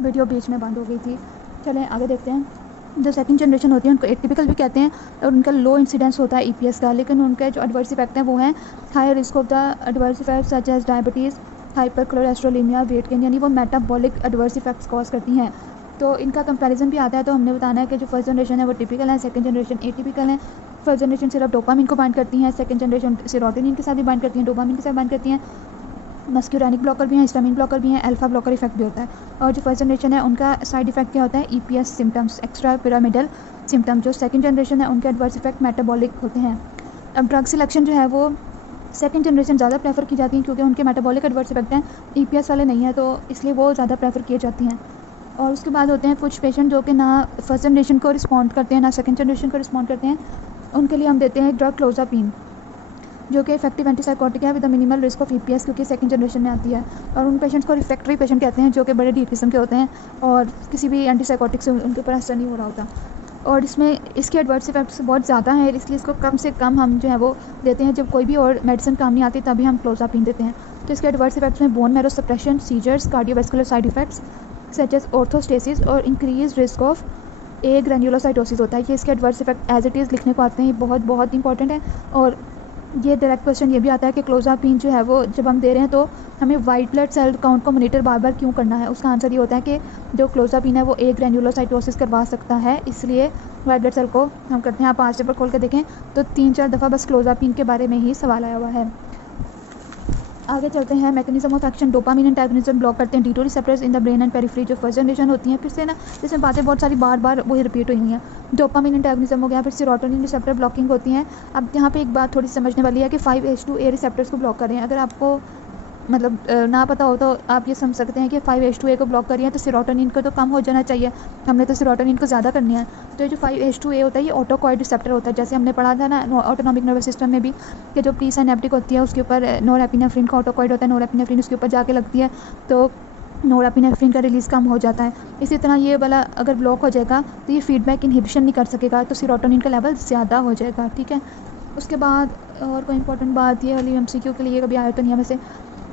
Video बीच में बंद हो गई थी। चलें आगे देखते हैं। जो सेकंड जनरेशन होती है उनको एटिपिकल भी कहते हैं और उनका लो इंसिडेंस होता है ईपीएस का, लेकिन उनके जो एडवर्स इफेक्ट हैं वो हैं high risk of the adverse effect such as diabetes, hyper cholesterolemia, weight gain, यानी वो मेटाबॉलिक एडवर्स इफेक्ट्स कॉज करती हैं। तो इनका कंपैरिजन भी आता है, तो हमने बताना है कि जो फर्स्ट जनरेशन है वो टिपिकल है, सेकंड जनरेशन एटिपिकल है। फर्स्ट जनरेशन सिर्फ डोपामिन को बाइंड करती हैं, सेकंड जनरेशन सेरोटोनिन के साथ भी बाइंड करती हैं, डोपामिन के साथ बाइंड करती हैं। मस्क्यूरैनिक ब्लॉकर भी हैं, हिस्टामिन ब्लॉकर भी हैं, अल्फा ब्लॉकर इफेक्ट भी होता है। और जो फर्स्ट जनरेशन है उनका साइड इफेक्ट क्या होता है, EPS symptoms, extra pyramidal symptoms. जो सेकंड जनरेशन है उनके एडवर्स इफेक्ट मेटाबॉलिक होते हैं। अब ड्रग सिलेक्शन जो है वो सेकंड जनरेशन ज़्यादा प्रेफर की जाती है क्योंकि उनके मेटाबॉलिक एडवर्स इफेक्ट हैं, ईपीएस वाले नहीं है, तो इसलिए वो ज़्यादा प्रेफर किए जाती हैं। और उसके बाद होते हैं कुछ पेशेंट जो कि ना फर्स्ट जनरेशन को रिस्पॉन्ड करते हैं ना सेकंड जनरेशन को रिस्पॉन्ड करते हैं। उनके लिए हम देते हैं ड्रग क्लोज़ापिन, जो कि इफेक्टिव एंटीसाइकोटिक है with the minimal risk of EPS, क्योंकि सेकंड जनरेशन में आती है। और उन पेशेंट्स को रिफ्रैक्टरी पेशेंट कहते हैं जो कि बड़े डीप किस्म के होते हैं और किसी भी एंटीसाइकोटिक से उनके ऊपर असर नहीं हो रहा होता। और इसमें इसके एडवर्स इफेक्ट्स बहुत ज़्यादा हैं, इसलिए इसको कम से कम हम जो है वो देते हैं। जब कोई भी और मेडिसिन काम नहीं आती तभी हम क्लोज़ापिन देते हैं। तो इसके एडवर्स इफेक्ट्स में bone marrow suppression, seizures, cardiovascular side effects such as orthostasis और increase risk of agranulocytosis होता है। ये इसके adverse effect as it is लिखने को आते हैं, ये बहुत बहुत इंपॉर्टेंट है। और ये डायरेक्ट क्वेश्चन ये भी आता है कि क्लोज़ापिन जो है वो जब हम दे रहे हैं तो हमें वाइट ब्लड सेल काउंट को मॉनिटर बार बार क्यों करना है। उसका आंसर ये होता है कि जो क्लोज़ापिन है वो ए ग्रैन्युलोसाइटोसिस करवा सकता है, इसलिए वाइट ब्लड सेल को हम करते हैं। आप आज पेपर खोल कर देखें तो 3-4 दफ़ा बस क्लोज़ापिन के बारे में ही सवाल आया हुआ है। आगे चलते हैं। Mechanism of action, dopamine antagonism block करते हैं D2 receptors in the brain and periphery. जो फर्स्ट जनरेशन होती हैं फिर से ना जिसमें बातें बहुत सारी बार बार वही रिपीट हुई हैं। डोपामिन एंटागोनिज्म हो गया, फिर सेरोटोनिन रिसेप्टर ब्लॉकिंग होती हैं। अब यहाँ पे एक बात थोड़ी समझने वाली है कि 5H2A रिसेप्टर्स को ब्लॉक कर रहे हैं। अगर आपको मतलब ना पता हो तो आप ये समझ सकते हैं कि 5H2A को ब्लॉक करिए तो सेरोटोनिन को तो कम हो जाना चाहिए, हमने तो सेरोटोनिन को ज़्यादा करनी है। तो ये जो 5H2A होता है ये ऑटोकॉइड रिसेप्टर होता है, जैसे हमने पढ़ा था ना ऑटोनॉमिक नर्वस सिस्टम में भी कि जो प्री सिनैप्टिक होती है उसके ऊपर नोरेपिनेफ्रिन का ऑटोकॉइड होता है, नोरेपिनेफ्रिन उसके ऊपर जाके लगती है तो नोरेपिनेफ्रिन का रिलीज़ कम हो जाता है। इसी तरह ये वाला अगर ब्लॉक हो जाएगा तो ये फीडबैक इनहिबिशन नहीं कर सकेगा, तो सेरोटोनिन का लेवल ज़्यादा हो जाएगा। ठीक है, उसके बाद और कोई इंपॉर्टेंट बात ये वाली MCQ के लिए कभी आया तो नहीं है वैसे।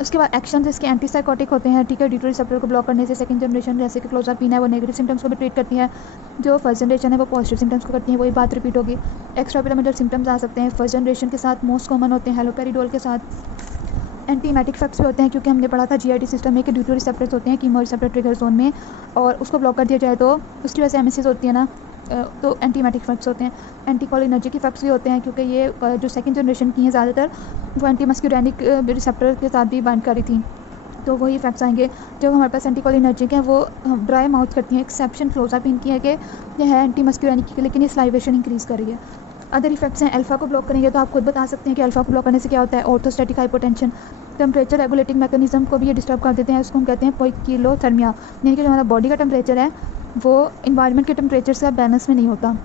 उसके बाद एक्शन इसके एंटीसाइकोटिक होते हैं। ठीक है, D2 रिसेप्टर को ब्लॉक करने से सेकंड जनरेशन जैसे कि क्लोज़ापिन है वो नेगेटिव सिम्टम्स को भी ट्रीट करती है, जो फर्स्ट जनरेशन है वो पॉजिटिव सिम्टम्स को करती है। वही बात रिपीट होगी। एक्स्ट्रा पिरामिडल सिम्टम्स आ सकते हैं फर्स्ट जनरेशन के साथ, मोस्ट कॉमन होते हैं हेलोपेरिडोल के साथ। एंटीमेटिक इफेक्ट्स भी होते हैं क्योंकि हमने पढ़ा था GIT सिस्टम में कि D2 रिसेप्टर्स होते हैं कीमो रिसेप्टर ट्रिगर जोन में, और उसको ब्लॉक कर दिया जाए तो उसकी वजह से एमिसिस होती है ना, तो एंटीमेटिक इफेक्ट्स होते हैं। एंटीकोलिनर्जिक इफेक्ट्स भी होते हैं क्योंकि ये जो सेकंड जनरेशन की हैं ज़्यादातर वो एंटी मस्क्यूरैनिक रिसेप्टर के साथ भी बाइंड करी थी, तो वही इफेक्ट्स आएंगे। जब हमारे पास एंटीकोलिनर्जिक हैं वो ड्राई माउथ करती हैं। एक्सेप्शन क्लोज़ापिन की है कि यह है एंटी मस्क्यूरैनिक की, लेकिन ये स्लाइवेशन इंक्रीज़ कर रही है। अदर इफेक्ट्स हैं, अल्फा को ब्लॉक करेंगे तो आप खुद बता सकते हैं कि अल्फा को ब्लॉक करने से क्या होता है, orthostatic hypotension. Temperature regulating mechanism को भी ये डिस्टर्ब कर देते हैं, उसको हम कहते हैं पोइकिलोथर्मिया, यानी कि जो हमारा बॉडी का टेम्परेचर है वो इन्वायरमेंट के टेम्परेचर से बैलेंस में नहीं होता।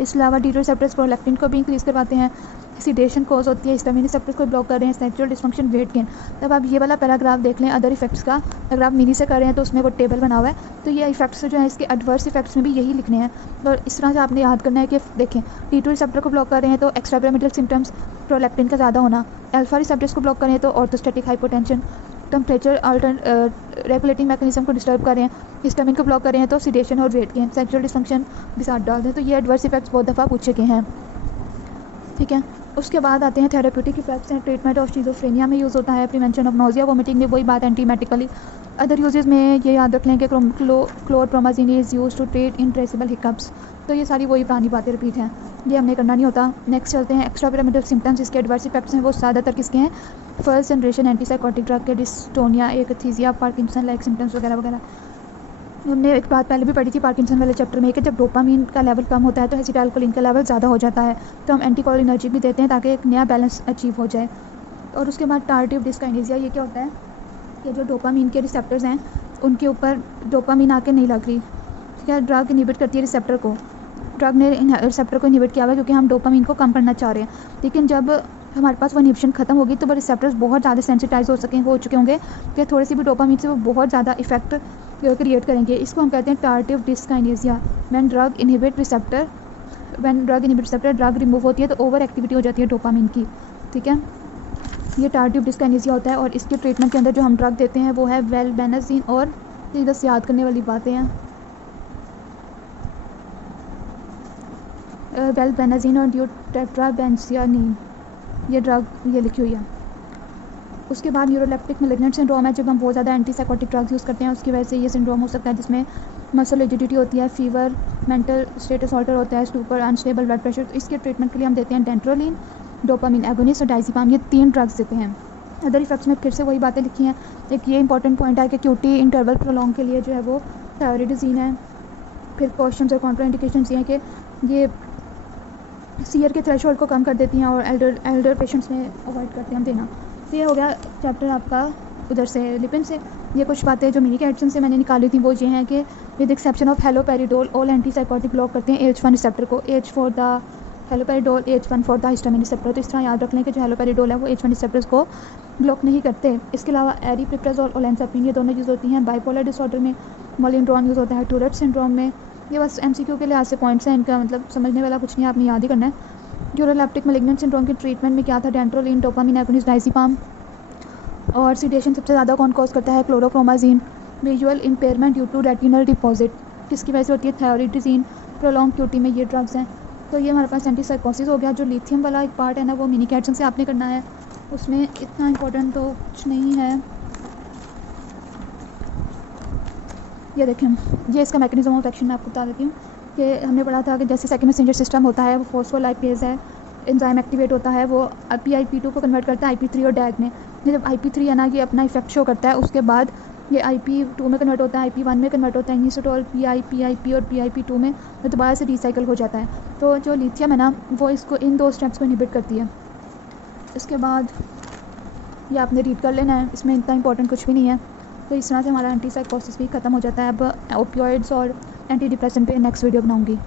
इसके अलावा D2 रिसेप्टर्स प्रोलैक्टिन को भी इंक्रीज़ करवाते हैं। सीडेशन कोज होती है, हिस्टामिन रिसेप्टर्स को ब्लॉक कर रहे हैं, सेक्सुअल डिस्फंक्शन, वेट गेन। तब आप ये वाला पैराग्राफ देख लें अदर इफेक्ट्स का, अगर आप मिनी से कर रहे हैं तो उसमें वो टेबल बना हुआ है, तो ये इफेक्ट्स जो है इसके एडवर्स इफेक्ट्स में भी यही लिखने हैं। तो इस तरह से आपने याद करना है कि देखें D2 रिसेप्टर को ब्लॉक कर रहे हैं तो एक्स्ट्रा पिरामिडल सिम्टम्स, प्रोलैक्टिन का ज़्यादा होना। अल्फा रिसेप्टर्स को ब्लॉक करें तो orthostatic hypotension. Temperature regulating mechanism को डिस्टर्ब कर रहे हैं, हिस्टामिन को ब्लॉक कर रहे हैं तो सीडेशन और वेट गेन, सेक्सुअल डिस्फंक्शन भी साथ डाल दें। तो ये एडवर्स इफेक्ट्स बहुत दफ़ा पूछे गए हैं। ठीक है, उसके बाद आते हैं थेरेप्यूटिक इफेक्ट्स हैं। ट्रीटमेंट ऑफ शिज़ोफ्रेनिया में यूज़ होता है, प्रिवेंशन ऑफ नोजिया वोमिटिंग में वही बात एंटीमेटिकली। अदर यूजेस में ये याद रख लें कि chlorpromazine is use to treat intractable hiccups. तो ये सारी वही पुरानी बातें रिपीट हैं, ये हमने करना नहीं होता। नेक्स्ट चलते हैं एक्स्ट्रा पिरामिडल सिम्टम्स, इसके एडवर्स इफेक्ट्स हैं वो ज़्यादातर किसके हैं, फर्स्ट जनरेशन एंटीसाइकोटिक ड्रग के, डिस्टोनिया, एकथीसिया, पार्किंसन लाइक सिम्टम्स वगैरह वगैरह। हमने एक बात पहले भी पढ़ी थी पार्किंसन वाले चैप्टर में कि जब डोपामिन का लेवल कम होता है तो एसिटाइलकोलिन का लेवल ज़्यादा हो जाता है, तो हम एंटीकोलिनर्जिक भी देते हैं ताकि एक नया बैलेंस अचीव हो जाए। और उसके बाद टार्टिव डिस्काइनेसिया, ये क्या होता है कि जो डोपामिन के रिसेप्टर्स हैं उनके ऊपर डोपामिन आके नहीं लग रही। ठीक है, ड्रग इनहिबिट करती है रिसेप्टर को, ड्रग ने रिसेप्टर को इनहिबिट किया हुआ है क्योंकि हम डोपामिन को कम करना चाह रहे हैं, लेकिन जब हमारे पास वो इनहिबिशन खत्म होगी तो वो रिसेप्टर्स बहुत ज़्यादा सेंसिटाइज हो चुके होंगे कि थोड़ी सी भी डोपामिन से वो बहुत ज़्यादा इफेक्ट क्रिएट करेंगे। इसको हम कहते हैं tardive dyskinesia. When drug inhibit receptor drug remove होती है तो ओवर एक्टिविटी हो जाती है डोपामिन की। ठीक है, ये टार्टिव डिस्काइनेसिया होता है। और इसके ट्रीटमेंट के अंदर जो हम ड्रग देते हैं वो है वेलबेनाजीन और ये बस याद करने वाली बातें हैं। वेलबेनाजीन और ड्यूटेट्राबेंसियानीन, ये ड्रग ये लिखी हुई है। उसके बाद न्यूरोलेप्टिक मैलिग्नेंट सिंड्रोम है, जब हम बहुत ज़्यादा एंटीसाइकोटिक ड्रग्स यूज़ करते हैं उसकी वजह से ये सिंड्रोम हो सकता है, जिसमें मसल रिजिडिटी होती है, फीवर, मेंटल स्टेटस ऑल्टर होता है, स्टूपर, अनस्टेबल ब्लड प्रेशर। तो इसके ट्रीटमेंट के लिए हम देते हैं डेंट्रोलिन, डोपामिन एगोनिस्ट और डाइज़ेपाम, ये 3 ड्रग्स देते हैं। अदर इफेक्ट्स में फिर से वही बातें लिखी हैं। एक ये इंपॉर्टेंट पॉइंट है कि क्यूटी इंटरवल प्रोलॉन्ग के लिए जो है वो थायराइडिज़ीन है। फिर क्वेश्चंस और कॉन्ट्राइंडिकेशंस ये हैं कि ये सीयर के थ्रेशोल्ड को कम कर देती हैं और एल्डर पेशेंट्स में अवॉइड करते हैं हम देना। तो ये हो गया चैप्टर आपका उधर से लिपिन से। ये कुछ बातें जो मिनी एडिशन से मैंने निकाली थी वो ये हैं कि with exception of haloperidol all antipsychotic block करते हैं H1 रिसेप्टर को, H for the haloperidol, H1 for the histamine receptor. तो इस तरह याद रख लें कि जो हेलोपेरिडोल है वो H1 रिसेप्टर्स को ब्लॉक नहीं करते। इसके अलावा एरिप्रिप्राजोल, ओलेंजापिन, ये दोनों यूज़ होती हैं बाइपोलर डिसऑर्डर में, मोलिंड्रोन यूज़ होता है टूरेट सिंड्रोम में। ये बस MCQ के लिहाज से पॉइंट्स हैं, इनका मतलब समझने वाला कुछ नहीं, आपने याद ही करना है। न्यूरोलेप्टिक मैलिग्नेंट सिंड्रोम के ट्रीटमेंट में क्या था, डेंट्रोलिन, डोपामिन एगोनिस्ट, डाइज़ेपाम। और सीडेशन सबसे ज़्यादा कौन कॉज करता है, chlorpromazine. Visual impairment due to retinal deposit, किसकी वजह से होती है, थायराइडिज़ीन। प्रोलॉन्ग क्यूटी में ये ड्रग्स हैं। तो ये हमारे पास एंटीसाइकोसिस हो गया। जो लिथियम वाला एक पार्ट है ना वो मिनी कैट्सन से आपने करना है, उसमें इतना इंपॉर्टेंट तो कुछ नहीं है। ये देखें, ये इसका मैकेनिज्म ऑफ एक्शन मैं आपको बता देती हूँ कि हमने पढ़ा था कि जैसे सेकेंड मैसेंजर सिस्टम होता है वो फॉस्फोलाइपेज है, एंजाइम एक्टिवेट होता है, वो PIP2 को कन्वर्ट करता है IP3 और डैग में। ये जब IP3 है ना ये अपना इफेक्ट शो करता है, उसके बाद ये IP2 में कन्वर्ट होता है, IP1 में कन्वर्ट होता है, इनिसोटोल PIP और PIP2 में दोबारा से रिसाइकल हो जाता है। तो जो लिथियम है ना वो इसको इन 2 स्टेप्स को इनहिबिट करती है। इसके बाद ये आपने रीड कर लेना है, इसमें इतना इंपॉर्टेंट कुछ भी नहीं है। तो इस तरह से हमारा एंटीसाइकोसिस भी ख़त्म हो जाता है। अब ओपियोइड्स और एंटी डिप्रेसेंट पे नेक्स्ट वीडियो बनाऊँगी।